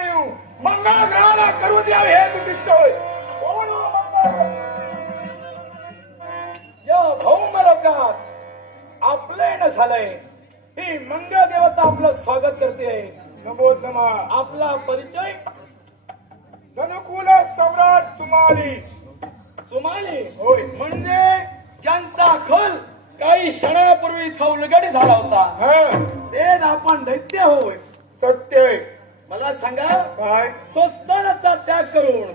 जाणीव. मंगळ ग्रहाला करू द्यावे हे उद्दिष्ट होय. कोण? या भौम लोकात आपले न झालंय. ही मंगळ देवता आपलं स्वागत करते. नमोत्तमा आपला परिचय. धनुकुल सम्राट सुमाली. सुमाली? होय. म्हणजे ज्यांचा खल काही क्षणापूर्वी इथं उलगडी झाला होता. हा. तेच आपण दैत्य होय. सांगा काय? स्वस्तानाचा त्याग करून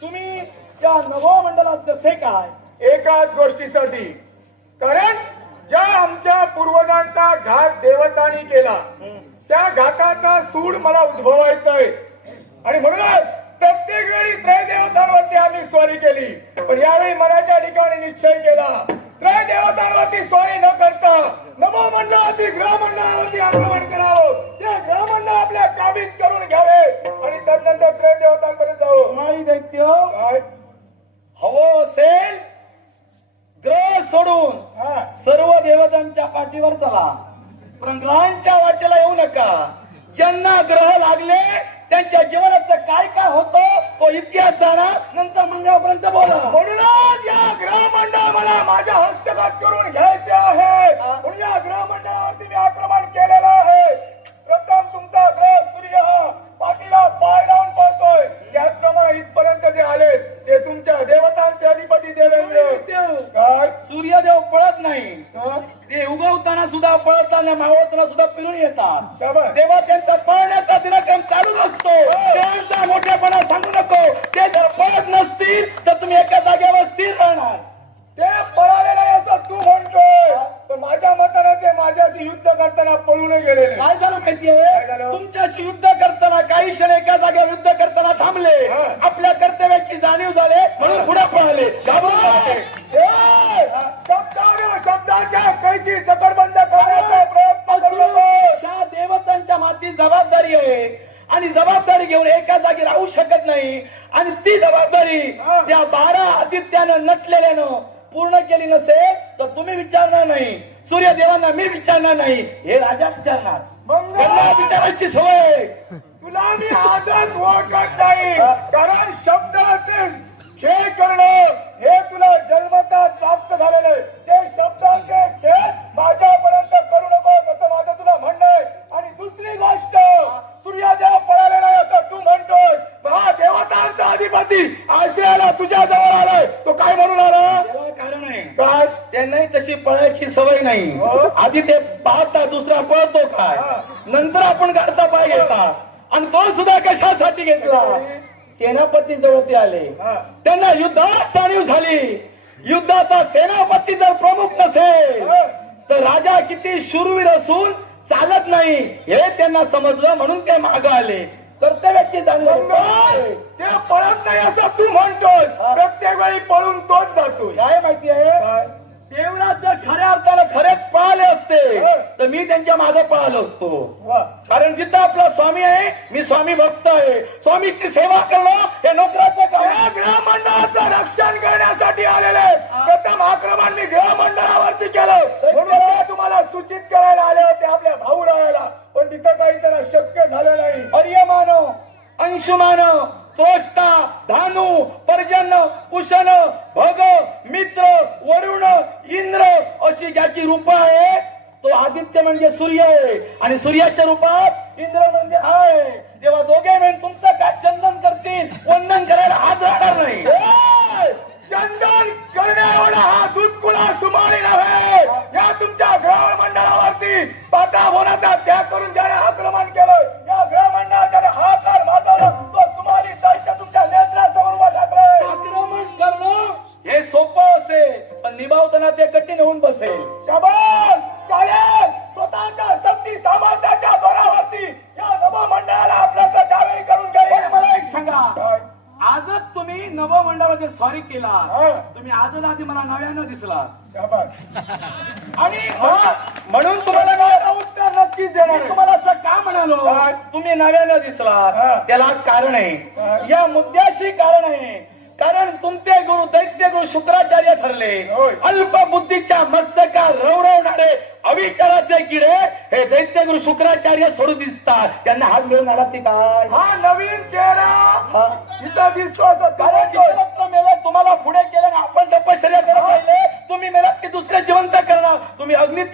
तुम्ही त्या नवमंडलात जसे काय? एकाच गोष्टीसाठी. कारण ज्या आमच्या पूर्वजांचा घात देवतांनी केला त्या घाताचा सूड मला उद्भवायचा आहे. आणि म्हणूनच प्रत्येक वेळी त्रयदेवतांवरती आम्ही स्वारी केली. पण यावेळी मनाच्या ठिकाणी निश्चय केला त्रयदेवतांवरती स्वारी न करता नमो मंडळातील ग्रहमंडळावरती आक्रमण करावं. त्या ग्रहमंडळ आपल्या काबीज करून घ्यावे आणि त्यानंतर त्रयदेवतांपर्यंत जावं. माळी दैत्य काय हवं असेल ग्रह सोडून हा. सर्व देवतांच्या पाठीवर चला. पण ग्रहांच्या वाटेला येऊ नका. ज्यांना ग्रह लागले त्यांच्या जीवनाचं काय काय होतं तो इतिहास जाणार. नंतर मंगळापर्यंत बोला. ते जर पळत नसतील तर तुम्ही एका जागेवर स्थिर राहणार. ते पळाले नाही असं तू म्हणतोय. पण माझ्या मतानं ते माझ्याशी युद्ध करताना पळून गेलेले. काय झालं माहितीये? झालं? तुमच्याशी युद्ध करताना काही क्षण एका जागेवर युद्ध करताना थांबले. हा. आपल्या कर्तव्याची जाणीव झाले म्हणून पुढे पळाले. घाबरून. ए, शब्दाच्या कैची जबरबंद करण्याचा प्रयत्न करू नको. अशा देवतांच्या माती जबाबदारी आहे. आणि जबाबदारी घेऊन एका जागी राहू शकत नाही. आणि ती जबाबदारी. त्या बारा आदित्यानं नटलेल्यानं पूर्ण केली नसेल तर तुम्ही विचारणार नाही. सूर्यदेवांना मी विचारणार नाही. हे राजा विचारणार. त्यांना विचारायची सवय तुला मी आजच ओळखत नाही. कारण शब्दाचे खेळ करणं हे तुला जन्मता प्राप्त झालेलं ते शब्दाचे खेळ नाही. आधी ते पाहता दुसरा पळतो काय. नंतर आपण गाडता पाय घेता आणि तो सुद्धा कशासाठी घेतला? सेनापती जवळ ते आले. त्यांना युद्धात जाणीव झाली. युद्धाचा सेनापती जर प्रमुख नसेल. तर राजा किती शूरवीर असून चालत नाही. हे त्यांना समजलं म्हणून ते माग आले. कर्तव्याची जाणीव. ते पळत नाही असं तू म्हणतोय प्रत्येक वेळी पळून तोच जातोय. काय माहिती आहे? देवळात जर खऱ्या अर्थानं खरेच पळाले असते. तर मी त्यांच्या मागे पळालो असतो. कारण जिथं आपला स्वामी आहे मी स्वामी भक्त आहे स्वामीची सेवा करणं हे आहे जेव्हा दोघे मिळून तुमचं काय चंदन करतील वंदन करायला हात राहणार नाही. चंदन करण्या एवढा हा दूधकुळा सुमारी नव्हे. या तुमच्या गृहमंडळावरती पाता होण्याचा त्याग करून ज्याने आक्रमण केलं या गृहमंडळाने हा कार माजवला. तो सुमारी दैत्य तुमच्या नेत्रासमोर उभा टाकलाय आक्रमण करणं हे सोपं असेल पण निभावताना ते कठीण होऊन बसेल. स्वारी केला हा. तुम्ही आजच आधी मला नव्यानं दिसला. आणि म्हणून तुम्हाला उत्तर नक्कीच देणार. तुम्हाला असं का म्हणालो? तुम्ही नव्यानं दिसला. त्याला कारण. आहे या मुद्द्याशी कारण आहे कारण तुमचे गुरु दैत्य गुरु शुक्राचार्य ठरले. अल्प बुद्धीच्या मस्तका रवरवणारे अविचाराचे किडे हे दैत्य गुरु शुक्राचार्य स्वरूप दिसतात त्यांना हात मिळून आला ते काय हा नवीन चेहरा. इथं दिसतो असं कारण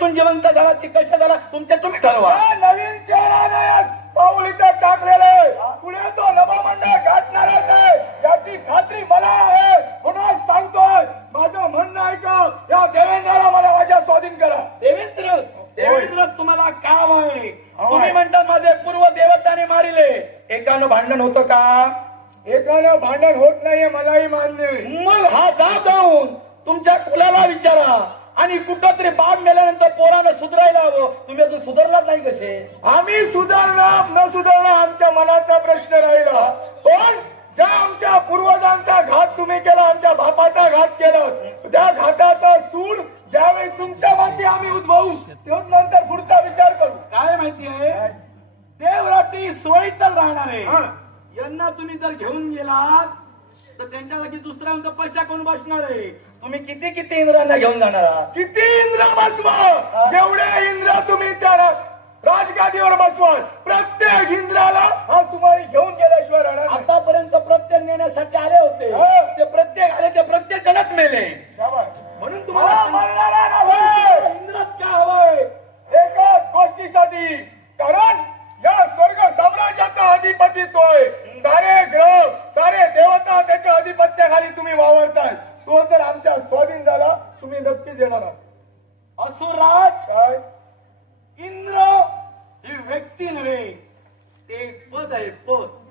अग्नीतून जिवंत झालात की कशा झाला तुमच्या तुम्ही ठरवा नवीन चेहरा नाही पाऊल इथं टाकलेलं आहे. पुढे तो नवमंडळ गाठणारच आहे. याची खात्री मला आहे. म्हणून सांगतोय माझं म्हणणं आहे का या देवेंद्राला मला माझ्या स्वाधीन करा. देवेंद्र देवेंद्र तुम्हाला काम आहे. तुम्ही म्हणता माझे पूर्व देवताने मारिले. एकानं भांडण होतं का? एकानं भांडण होत नाहीये मलाही मान्य मग हा जा जाऊन तुमच्या कुलाला विचारा. आणि कुठं तरी बाप मेल्यानंतर पोरानं सुधारायला हवं. तुम्ही अजून सुधारलाच नाही कसे? आम्ही सुधारणं न सुधारणं आमच्या मनाचा प्रश्न राहिला. पण ज्या आमच्या पूर्वजांचा घात तुम्ही केला आमच्या बापाचा घात केला त्या घाताचा सूड ज्यावेळी तुमच्या मागे आम्ही उद्भवू तेव्हा नंतर पुढचा विचार करू. काय माहितीये देवराटी सोयीतच राहणार आहे. हा. यांना तुम्ही जर घेऊन गेलात तर त्यांच्या जागी दुसऱ्या पैसा कोण बसणार आहे? तुम्ही किती किती इंद्रांना घेऊन जाणार आहात? किती इंद्र बसवा जेवढे इंद्र तुम्ही त्या राजगादीवर बसवाल प्रत्येक इंद्राला हा तुम्हाला घेऊन गेल्याशिवाय राहणार नाही. आतापर्यंत प्रत्येक नेण्यासाठी आले होते. असुराज इंद्र ही व्यक्ती नव्हे. ते पद आहे पद.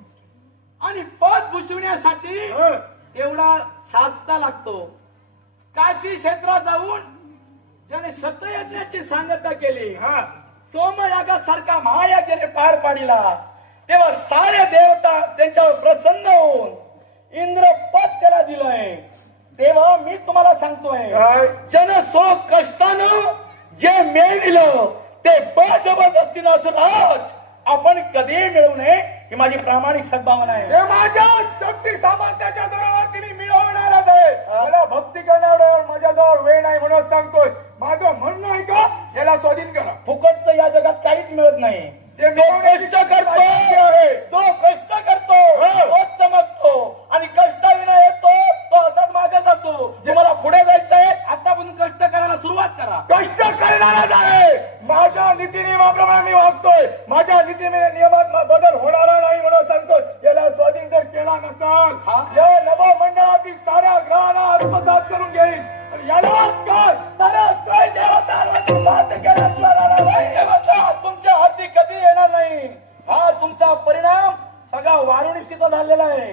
आणि पद भूषवण्यासाठी. तेवढा शास्ता लागतो. काशी क्षेत्रात जाऊन ज्याने शतयज्ञाची सांगता केली हा. सोमयागासारखा महायज्ञाने पार पाडिला. तेव्हा सारे देवता त्यांच्यावर प्रसन्न होऊन इंद्र पद त्याला दिलंय. तेव्हा मी तुम्हाला सांगतोय काय? जन सो कष्टानं जे मिळविलं ते बळजबरदस्तीनं असून आज आपण कधीही मिळवू नये ही माझी प्रामाणिक सद्भावना आहे. माझ्या शक्ती सामर्थ्याच्या जोरावर तुम्ही मिळवणारच आहे. मला भक्ती करण्यावर माझ्याजवळ वेळ नाही म्हणून सांगतोय. माझं म्हणणं आहे का याला स्वाधीन करा. फुकटचं या जगात काहीच मिळत नाही. ते मिळवण्याची कष्ट करतो. तो कष्ट करतो झालेला आहे.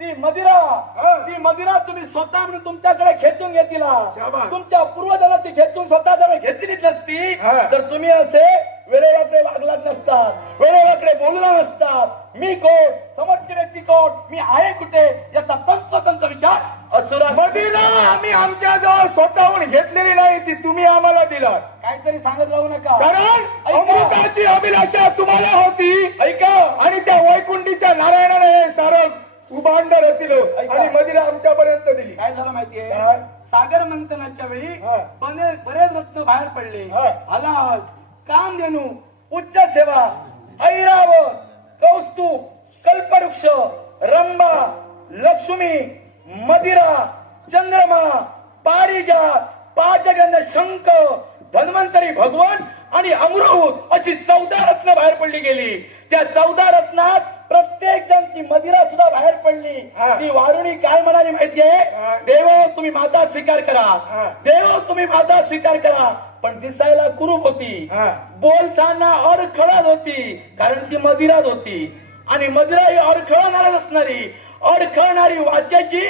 ती मदिरा हा. ती मदिरा तुम्ही स्वतः म्हणून तुमच्याकडे खेचून घेतील. तुमच्या पूर्वजांना ती खेचून स्वतः जर घेतलीच नसती. तर तुम्ही असे वेळेवाकडे वागलात नसतात वेळेवाकडे बोलला नसतात मी कोण? समोरची व्यक्ती कोण? मी आहे कुठे? याचा तंतोतंत विचार असुरा मदिरा आम्ही आमच्या जवळ स्वतःहून घेतलेली नाही ती तुम्ही आम्हाला दिला काहीतरी सांगत राहू नका कारण. अमृताची अभिलाषा तुम्हाला होती ऐका आणि त्या वैकुंठीच्या नारायणाने हे सारं उभांड रचिलं ऐका. आणि मदिरा आमच्यापर्यंत दिली काय झालं माहितीये काय? सागर मंथनाच्या वेळी हा. बने- बरेच रत्न बाहेर पडले हा. हलाल कामधेनू उच्च सेवा ऐरावत कौस्तुभ कल्पवृक्ष रंबा लक्ष्मी मदिरा चंद्रमा पारिजात पाचगंध शंख धन्वंतरी भगवान आणि अमृत अशी चौदा रत्न बाहेर पडली गेली. त्या चौदा रत्नात प्रत्येक जण ती मदिरा सुद्धा बाहेर पडली. ती वारुणी काय म्हणाली माहितीये. देव तुम्ही माझा स्वीकार करा. देव तुम्ही माझा स्वीकार करा. पण दिसायला कुरूप होती. बोलताना अडखळत होती कारण ती मदिरात होती. आणि मदिरा ही अडखळणारच असणारी. अडखळणारी वाच्याची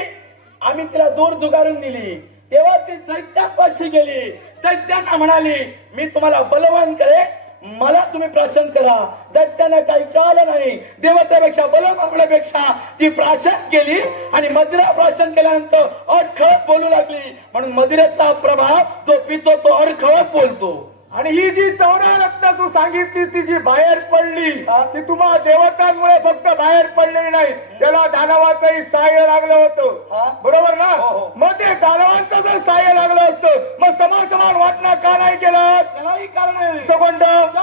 आम्ही तिला दूर जुगारून दिली. तेव्हा ती दैत्यापाशी गेली. दैत्यांना म्हणाली मी तुम्हाला बलवान करे मला तुम्ही प्राशन करा. दैत्यानं काही कळालं नाही. देवतेपेक्षा बल मागण्यापेक्षा ती प्राशन केली आणि मदिरा प्राशन केल्यानंतर अडखळत बोलू लागली. म्हणून मदिरेचा प्रभाव जो पितो तो अडखळत बोलतो. आणि ही जी चौदा रत्न तू सांगितली ती जी बाहेर पडली ती तुम्हा देवतांमुळे फक्त बाहेर पडलेली नाही. त्याला दानवाचंही सहाय्य लागलं. होतं. बरोबर ना? हो, हो. मग ते दानवांचं जर सहाय्य लागलं असतं मग समान समान वाटणं का नाही केलं? त्यालाही कारण आहे.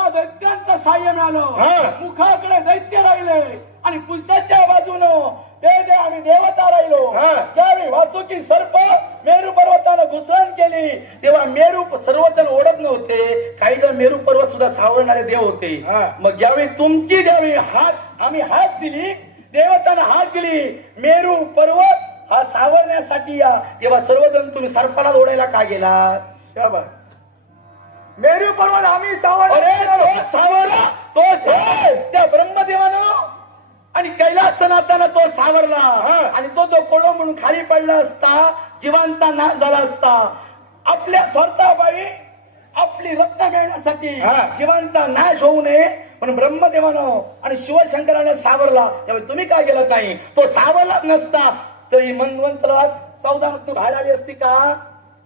दैत्यांचं सहाय्य. मिळालं मुखाकडे दैत्य राहिले आणि पुरुषाच्या बाजूनं ते जे आम्ही देवता राहिलो हा. त्यावेळी वासुकी सर्प मेरू पर्वतानं घुसळण केली तेव्हा मेरू सर्वजण ओढत नव्हते काही जण मेरू पर्वत सुद्धा सावरणारे देव होते हा. मग ज्यावेळी तुमची ज्यावेळी हात आम्ही हात दिली देवतानं हात दिली मेरू पर्वत हा सावरण्यासाठी या तेव्हा सर्वजण तुम्ही सर्पाला ओढायला का गेला. मेरू पर्वत आम्ही सावरला तो. त्या ब्रह्मदेवानं आणि कैलास सनाताना तो सावरला. आणि तो जो कोडो म्हणून खाली पडला असता जीवांचा नाश झाला असता आपल्या स्वतःबाई आपली रत्न मिळण्यासाठी हा. जीवांचा नाश होऊ नये म्हणून ब्रह्मदेवानं आणि शिवशंकराने सावरला. त्यामुळे तुम्ही काय केलं नाही? तो सावरलाच नसता. तरी मनवंतरात चौदा रत्न बाहेर आली असती का?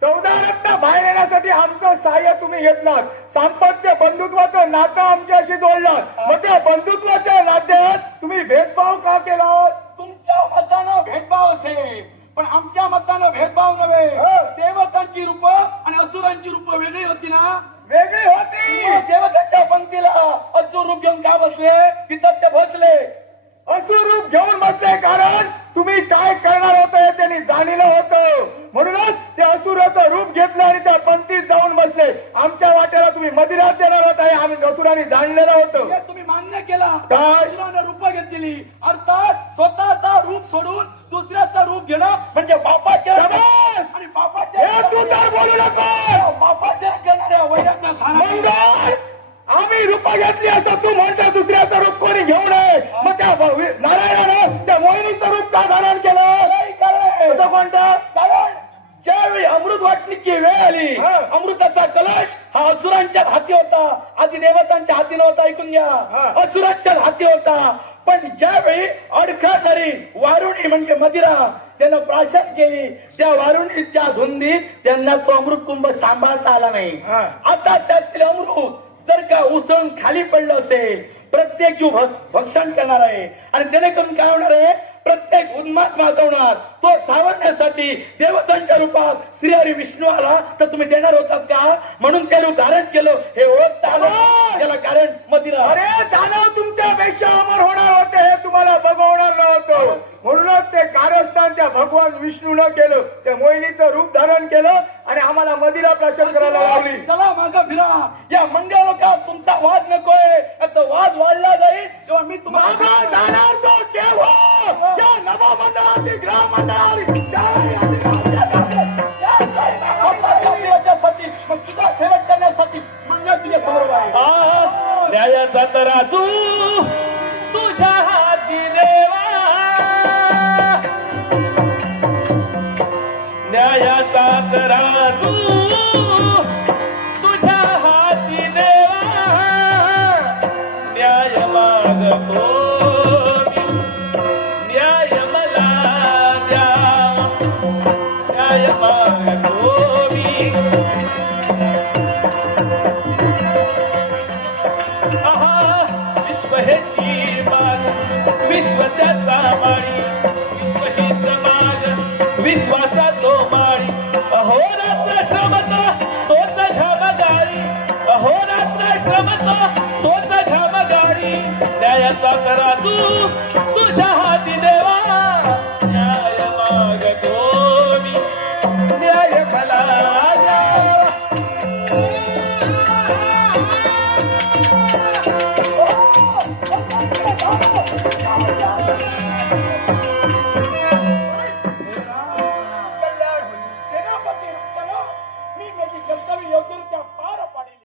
चौदा रत्न बाहेर येण्यासाठी आमचं सहाय्य तुम्ही घेतलात. सांपत्य बंधुत्वाचं नातं आमच्याशी जोडलात. मग त्या बंधुत्वाच्या नात्यात तुम्ही भेदभाव का केला? तुमच्या मतानं भेदभाव असेल. पण आमच्या मतानं भेदभाव नव्हे. हो. देवतांची रूप आणि असुरांची रूप वेगळी होती ना? वेगळी होती. मग देवतांच्या पंक्तीला असुर रूप घेऊन काय बसले? तिथं ते बसले. असुरूप घेऊन बसले कारण तुम्ही काय करणार होतं हे त्यांनी जाणलं होतं. म्हणूनच ते असुराचं रूप घेतलं आणि त्या पंक्तीत जाऊन बसले. आमच्या वाट्याला तुम्ही मदिरात देणार होता हे आम्ही असुराने जाणलेलं होतं. हे तुम्ही मान्य केला. काय? असुरानं रूप घेतली अर्थात स्वतःचा रूप सोडून दुसऱ्याचं रूप घेणं म्हणजे पापाचे शाबास! आणि पापाचे हे तू तर बोलू नको पापाचे करणाऱ्या वैराग्य खाणार मंगळ आम्ही रूप घेतली असं तू म्हणतो दुसऱ्याचं रूप कोणी घेऊ नये. मग त्या नारायणानं त्या मोहिनीचं रूप का धारण केलं. असं कोणतं? कारण ज्यावेळी अमृत वाटणीची वेळ आली. अमृताचा कलश हा असुरांच्या हाती होता. आधी देवतांच्या हाती नव्हता ऐकून घ्या. हा. असुरांच्या हाती होता. पण ज्यावेळी अडखळणारी वारुणी म्हणजे मदिरा त्यानं प्राशन केली. त्या वारुणीच्या धुंदीत त्यांना तो अमृत कुंभ सांभाळता आला नाही. आता त्यातील अमृत जर का उसळून खाली पडलं असेल प्रत्येक जीव भक्ष- भक्षण करणार आहे. आणि जेणेकरून काय होणार आहे? प्रत्येक उन्माद मागवणार तो सावरण्यासाठी देवतांच्या रूपात श्री हरी विष्णू आला. तर तुम्ही देणार होतात का? म्हणून ते रूप धारण केलं. हे ओळखता आलं. त्याला कारण मदिरा अरे दानव तुमच्यापेक्षा अमर होणार होते. हे तुम्हाला बघवणार नव्हतं. म्हणूनच ते कारस्थान त्या भगवान विष्णूनं केलं. त्या मोहिनीचं रूप धारण केलं आणि आम्हाला मदिरा प्राशन करायला लावली चला माग फिरा. या मंगळ लोकात तुमचा वाद नकोय? वाद वाढला जाईल. तेव्हा मी माझा तुम्हाला जाणार तो देव. या नवा मंडळातील ग्राम मंडळातील याच्यासाठी मग तुझा सेवक करण्यासाठी मंगळ तुझ्या समोर आहे. न्यायाचा तराजू न्यायाचा करा तू.